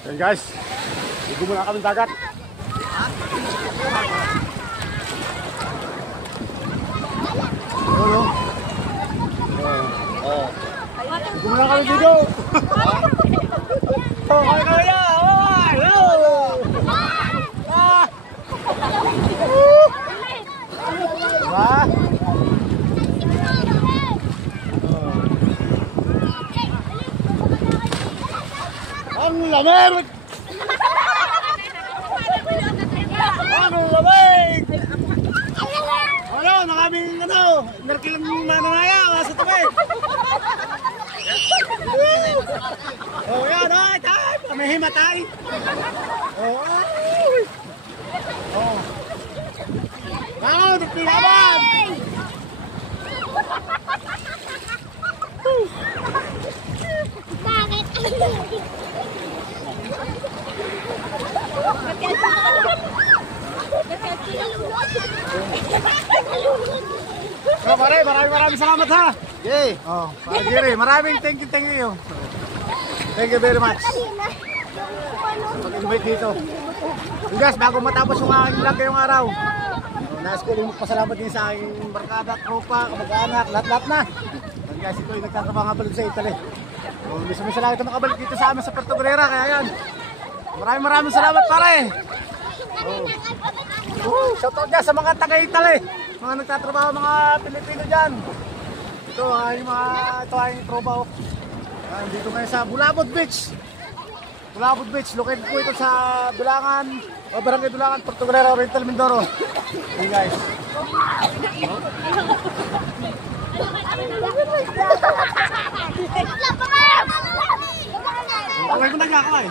Ayan guys, ligo muna kami dagat. Ano? Ligo muna kami dito. Oh, kaya kaya. Hello. Diba? Ang lamig! Ang lamig! Ano, nakaming narkilang mananaya, sa tabi. Oh, yan, ay, tayo, may himatay. Oh, ay. Oh. Ako, nagpilaban! Bakit? So, pare, maraming salamat ha. Yay. Oh, pare Jerry, maraming thank you. Thank you very much. Pag-invite dito. Guys, bago matapos yung aking vlog ngayong araw. Nais ko rin magpasalamat din sa aking barkada, tropa, kamag-anak, lahat na. And guys, ito yung nagtatrabaho nga balik sa Italy. So, misa-misa lang ito nakabalik dito sa amin sa Puerto Galera, kaya yan. Maraming salamat pare. Shoutout dyan sa mga taga-Italy, mga nagtatrabaho, mga Pilipino dyan. Ito ay tropa ko. Dito ngayon sa Bulabod Beach. Located po ito sa Dulangan, Barangay Dulangan, Puerto Galera, Oriental Mindoro. Hey guys. Okay mo nagkakaway.